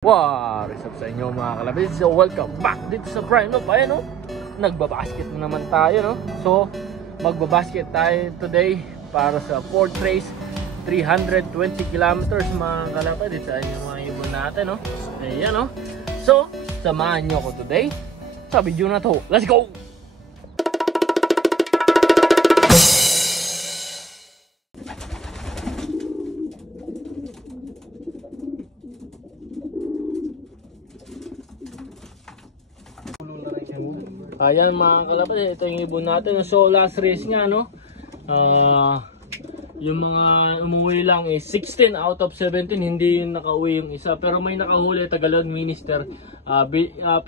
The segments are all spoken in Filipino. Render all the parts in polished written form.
What is up sa inyo mga kalabis? So welcome back dito sa Prime Love. Ayan o, nagbabasket na naman tayo, no? So magbabasket tayo today para sa fourth race, 320 kilometers mga kalabis. Sa inyo mga ibon natin, no? Ayan o. So samahan nyo ako today sa video na to. Let's go! Ayan mga kalapad, ito yung ibon natin. So last race nga, no, yung mga umuwi lang is 16 out of 17, hindi yung nakauwi yung isa. Pero may nakahuli, Tagalog Minister.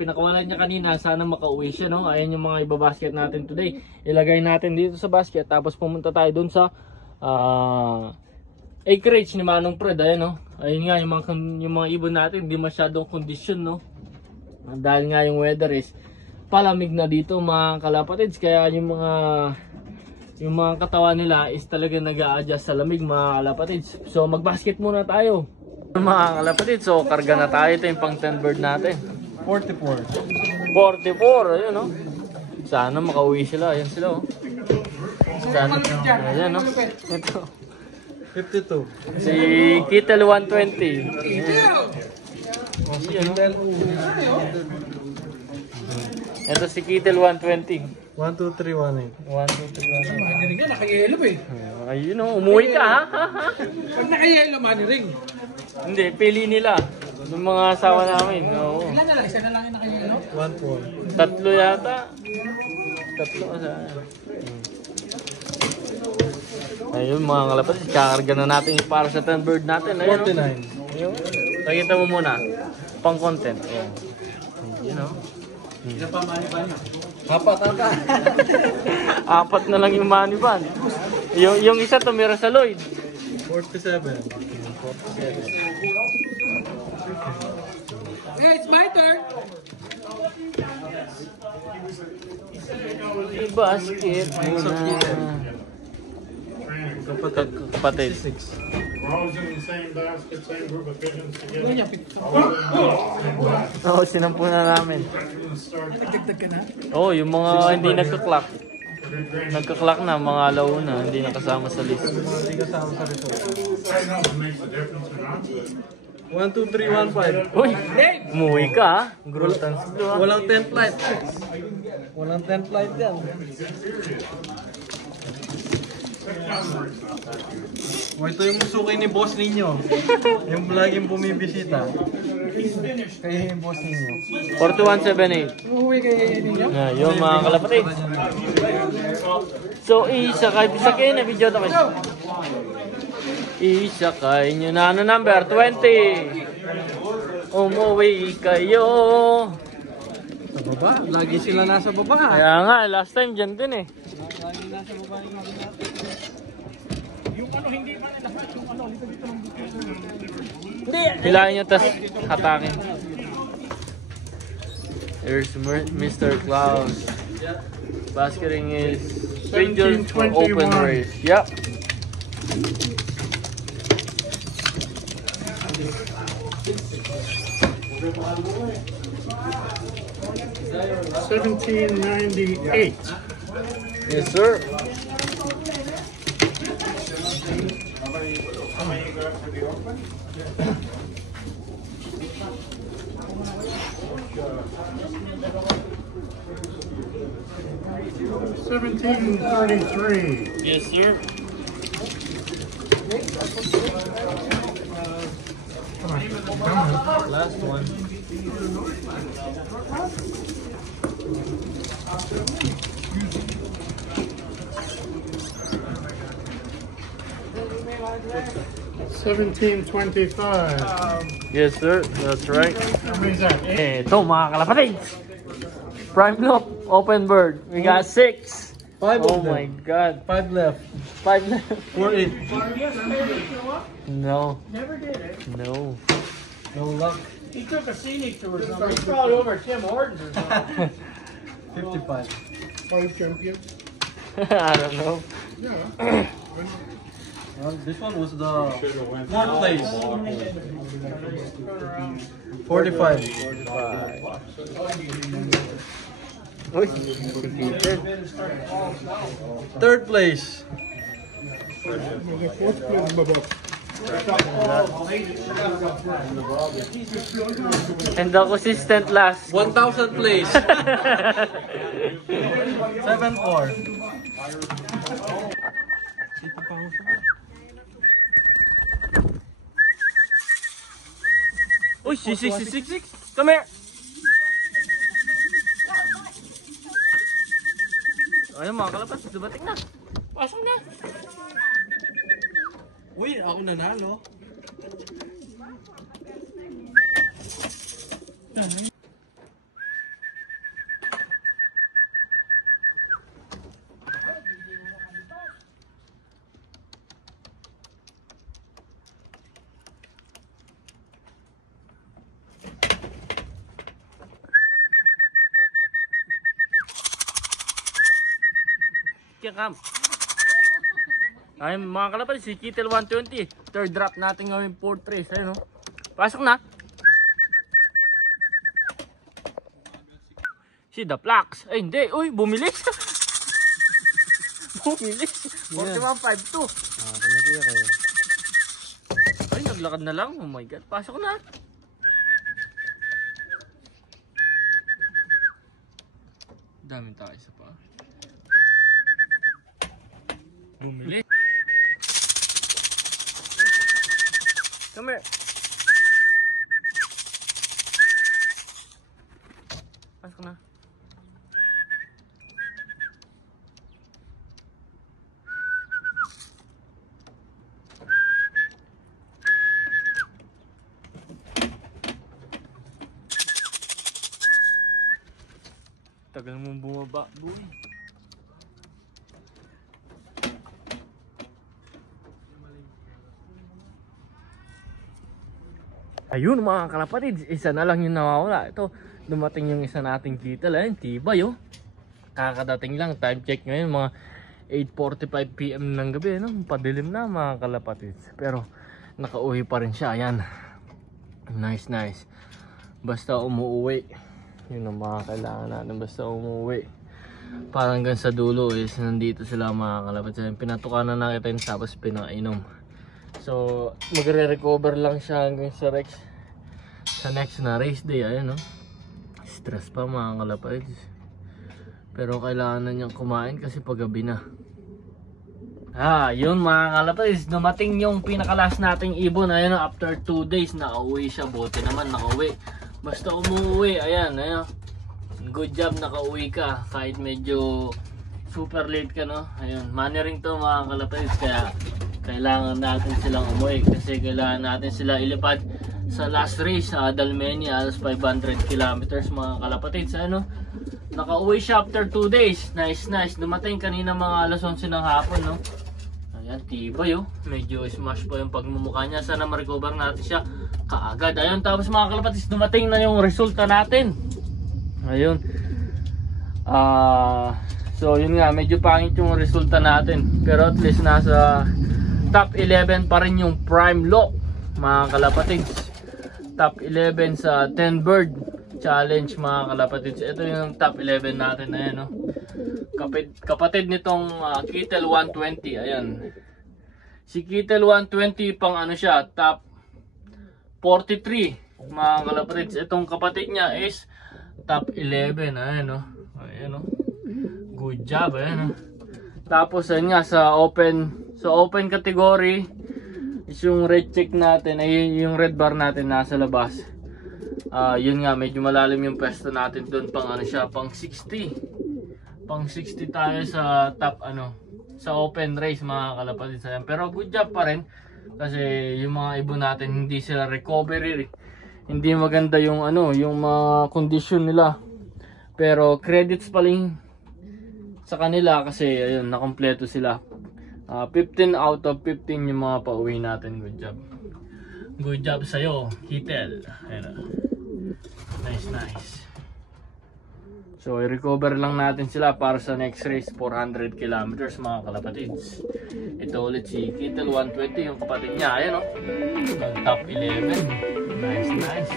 Pinakawalan niya kanina, sana makauwi siya, no. Ayan yung mga ibabasket natin today. Ilagay natin dito sa basket, tapos pumunta tayo dun sa acreage ni Manong Fred. Ayan, no. Ayun nga, yung mga ibon natin, hindi masyadong condition, no. Dahil nga yung weather is palamig na dito mga kalapatids, kaya yung mga katawan nila is talaga nag-a-adjust sa lamig mga kalapatids. So magbasket muna tayo mga kalapatids. So karga na tayo, ito yung pang 10 bird natin. 44, ayun, no. Sana makauwi sila, ayan sila, oh. Sana, ayan, no. Ito 52 si Kittel 120. Ayan, no. Ito si Kittel 120. 1, 2, 3, 1, 8. 1, 2, 3, 1, 8. Maniring yan, naka-yellow eh. Ayun, no, umuwi ka, ha? Pag naka-yellow, maniring. Hindi, pili nila. Yung mga asawa namin. No. Ilan na lang? Isa na lang yung naka-yellow? 1, 4. Tatlo yata. Tatlo ka sa... Ayun mga kalapad, kakarga na natin yung para sa 10 bird natin. Ayun, 49. Ayun. Pakita mo muna. Pang content. Ayun, no. Isa pa mani-pan nyo. Apat na lang yung money ban. Yung isa tumira sa Lloyd. 47. Hey, it's my turn! Basket muna. Kapatid. We're always in the same basket, same group of pigeons together. Ano niya, pito? Oo, sinampu na namin. Nagdagdag ka na? Oo, yung mga hindi nagka-clock. Nagka-clock na, mga alauna, hindi nakasama sa list. Hindi kasama sa result. Makes a difference or not. 1, 2, 3, 1, 5. Uy, umuwi ka, ha? Grutans ito, ha? Walang 10 flight. Walang 10 flight yan. O, ito yung suki ni boss ninyo. Yung laging bumibisita. Kaya yung boss ninyo. 4178. Uuwi kayo ninyo? Yung mga kalapatid. So, isakay na video ito kayo. Isakay nyo na. Ano number? 20. Umuwi kayo. Sa baba? Lagi sila nasa baba. Kaya nga, last time dyan din eh. Lagi nasa baba yung mga natin. Yung ano, hindi man lahat. Yung ano, dito ng Hindi. Hilahin nyo, tas hatakin. Here's Mr. Klaus. Basketing is Strangers for open race. Yep. $17.98. Yes, sir. $17.33. Yes, sir. Last one. $17.25. Yes, sir. That's right. How many is that? Ito mga kalapatid. Prime Love, open bird. We got 6. 5 Oh of them. my God. 5 left. 5 na. 4, 8. No. Never did it. No. No luck. He took a scenic tour or something. He's probably over at Tim Hortons or something. 55. 5 champions. I don't know. Yeah. This one was the fourth place. 45. Uy, Third place. and the consistent last. 1,000 place. 7-4. Uy, 666. Come here. Ayun mga kalapas, dumating na. Pasok na. Uy, ako nanalo. Kam. Ay mga kalapad, si Kittel 120. Third drop natin ngayong 4-3. Ayun, no? Pasok na. Si The Plax. Ay hindi. Uy, bumilis. Bumilis. 41.52. Ay, naglakad na lang. Oh my god. Pasok na. Daming tayo sa pa. Bumili. Come here. Pasok na. Tagal mong bumaba, boy. Ayun mga kalapatid, isa na lang yung nawawala. Ito, dumating yung isa nating Kittel. Ayun, tibay oh. Kakadating lang, time check ngayon mga 8:45 PM ng gabi, no? Padilim na mga kalapatid. Pero nakauwi pa rin siya, ayan. Nice, nice. Basta umuwi. Yun ang mga kailangan natin, basta umuwi. Parang hanggang sa dulo is nandito sila mga kalapatid. Pinatukanan na kita yun tapos pinainom. So magre-recover lang siya hanggang sa next na race day. Ayun, no? Stress pa mga kalapad. Pero kailangan na niyang kumain kasi paggabi na. Yun mga kalapad, dumating yung pinakalas nating ibon. Ayun, after 2 days nakauwi siya. Buti naman nakauwi. Basta umuwi, ayan, ayun. Good job, nakauwi ka kahit medyo super late ka, no? Ayun, monitoring to mga kalapad. Kaya kailangan natin silang umuwi kasi kailangan natin sila ilipad sa last race sa Dalmenia, alas 500 kilometers mga kalapatids. Ano? Nakauwi siya after 2 days. Nice, nice. Dumating kanina mga alas 11 ng hapon, no? Ayan, tibay oh. Medyo smash pa yung pagmumukha niya. Sana ma-recover natin siya kaagad. Ayun, tapos mga kalapatids, dumating na yung resulta natin. Ayun. So yun nga, medyo pangit yung resulta natin. Pero at least nasa top 11 pa rin yung prime lock mga kalapatids. Top 11 sa 10 bird challenge mga kalapatids. Ito yung top 11 natin, ayan, no? Kapatid nitong Kittel 120. Ayan, si Kittel 120 pang ano siya, top 43 mga kalapatids. Itong kapatid niya is top 11. Ayan, no? Ayan, no? Good job, ayan, no? Tapos ayun nga, sa open category is yung red check natin, ay yung red bar natin nasa labas. Yun nga, medyo malalim yung pwesto natin doon, pang ano siya, pang 60. Pang 60 tayo sa top ano, sa open race mga kalapatid. Pero good job pa rin kasi yung mga ibon natin hindi sila recovery. Hindi maganda yung ano, yung mga condition nila. Pero credits pa rin sa kanila kasi ayun, nakompleto sila. 15 out of 15 yung mga pauwi natin. Good job. Good job sa'yo, Kittel. Ayan. Nice, nice. So, i-recover lang natin sila para sa next race, 400 kilometers mga kalapatids. Ito ulit si Kittel 120, yung kapatid niya. Ayan, oh. Top 11. Nice, nice.